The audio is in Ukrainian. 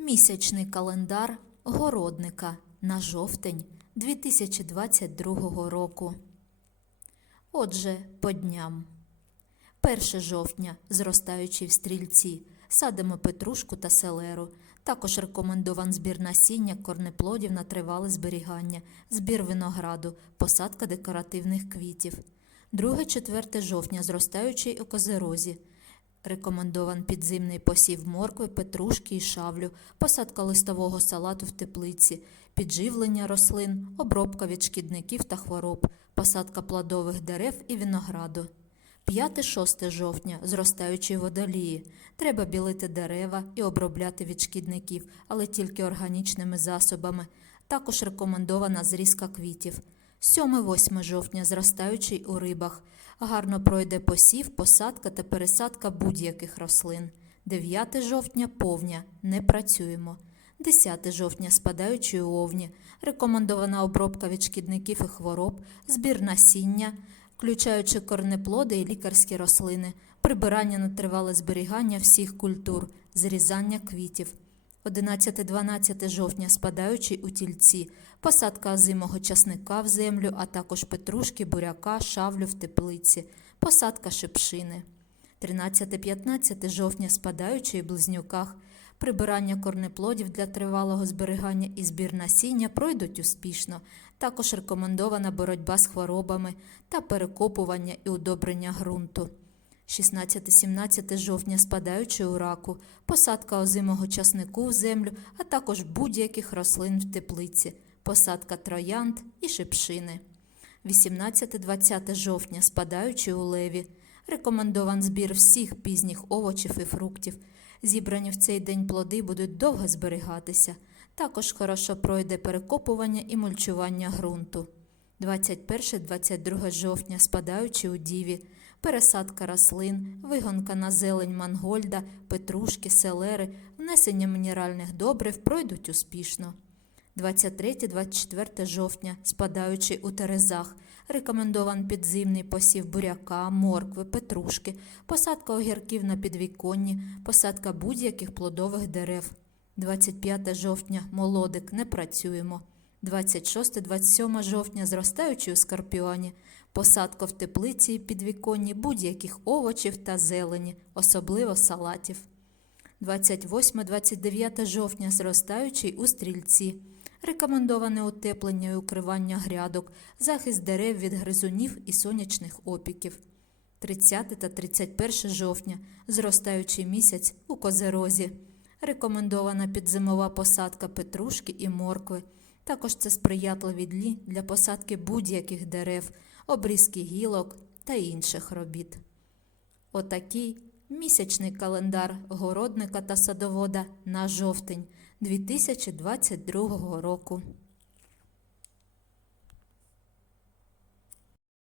Місячний календар городника на жовтень 2022 року. Отже, по дням. 1 жовтня, зростаючий в стрільці, садимо петрушку та селеру. Також рекомендован збір насіння, корнеплодів на тривале зберігання, збір винограду, посадка декоративних квітів. 2-4 жовтня, зростаючий у козерозі. Рекомендован підзимний посів моркви, петрушки і шавлю, посадка листового салату в теплиці, підживлення рослин, обробка від шкідників та хвороб, посадка плодових дерев і винограду. 5-6 жовтня зростаючі водолії. Треба білити дерева і обробляти від шкідників, але тільки органічними засобами. Також рекомендована зрізка квітів. 7-8 жовтня зростаючий у рибах. Гарно пройде посів, посадка та пересадка будь-яких рослин. 9 жовтня повня. Не працюємо. 10 жовтня спадаючий у овні. Рекомендована обробка від шкідників і хвороб, збір насіння, включаючи корнеплоди і лікарські рослини, прибирання на тривале зберігання всіх культур, зрізання квітів. 11-12 жовтня спадаючий у тільці, посадка озимого часника в землю, а також петрушки, буряка, шавлю в теплиці, посадка шипшини. 13-15 жовтня спадаючий у близнюках, прибирання корнеплодів для тривалого зберігання і збір насіння пройдуть успішно. Також рекомендована боротьба з хворобами та перекопування і удобрення ґрунту. 16-17 жовтня спадаючи у раку, посадка озимого часнику в землю, а також будь-яких рослин в теплиці, посадка троянд і шипшини. 18-20 жовтня спадаючи у леві, рекомендован збір всіх пізніх овочів і фруктів. Зібрані в цей день плоди будуть довго зберігатися. Також хорошо пройде перекопування і мульчування ґрунту. 21-22 жовтня спадаючи у діві, пересадка рослин, вигонка на зелень мангольда, петрушки, селери, внесення мінеральних добрив пройдуть успішно. 23-24 жовтня, спадаючи у терезах, рекомендован підзимний посів буряка, моркви, петрушки, посадка огірків на підвіконні, посадка будь-яких плодових дерев. 25 жовтня молодик не працюємо. 26-27 жовтня зростаючи у скорпіоні, посадка в теплиці і підвіконні будь-яких овочів та зелені, особливо салатів. 28-29 жовтня зростаючий у стрільці. Рекомендоване утеплення і укривання грядок, захист дерев від гризунів і сонячних опіків. 30 та 31 жовтня зростаючий місяць у козерозі. Рекомендована підзимова посадка петрушки і моркви. Також це сприятливі длі для посадки будь-яких дерев, обрізки гілок та інших робіт. Отакий місячний календар городника та садовода на жовтень 2022 року.